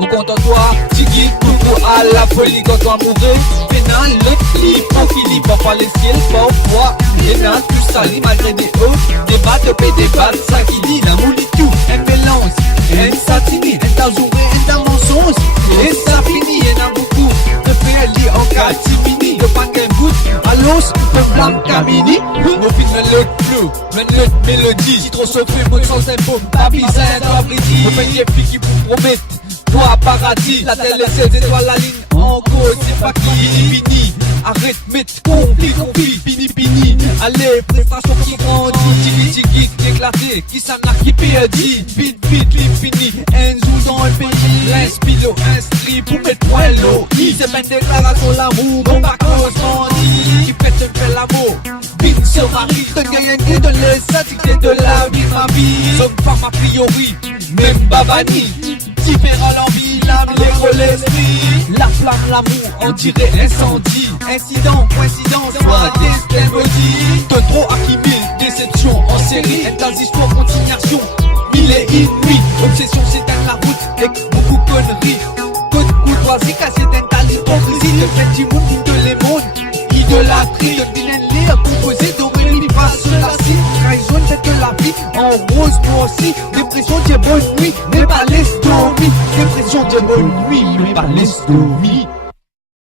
Mon content toi, Tiki, Togo à la folie quand toi mourir. Pénal, le clip, pour Philippe, parfois les ciels, parfois. Pénal, tout sali malgré des hauts. Débat, débat, ça qui dit, la moulitou, un mélange. Un satini, un tazouré, un mensonge. Et ça finit, et n'a beaucoup. De PLI en catimini, de pangan goût. À l'os, de blanc camini. Nos films me le flou, me le mélodie. Si trop sauvé, moi sans impôt. Pas bizarre dans la bridie. Nos peignets qui vous promettent. Toi paradis, la télé c'est étoile la ligne en cause, c'est pas qui fini. Arrête, mette, conflit, pini, allez, prestation qui grandit, tiki, éclaté, qui s'en a qui perdit, vite, l'infini, Enzo dans le pays, l'inspiro, inscrit, pour mettre point l'eau, c'est pas une déclaration l'amour, mon bac menti, qui fait un bel amour, vite se marie, te gagne de l'esthétique de la vie, ma vie, sauf pas ma priori, même Babani. Différent l'envie, l'âme, l'esprit. La flamme, l'amour, on dirait incendie. Incident, coïncidence, soit destin maudit. De trop accumulé, déception en série. Et dans l'histoire, continuation. Mille et une nuits, obsession s'éteint la route. Avec beaucoup de conneries. Code courtoisie, casse éteint à l'hypocrisie. De fait du monde, de les mondes. Idolâtrie, de vilaine lire, composé d'Aurélie, passe la cime. Trahison, c'est de la vie. En rose, moi aussi. Dépression, j'ai bonne nuit. Mais pas l'estomie. Dépression, j'ai bonne nuit. Mais pas l'estomie.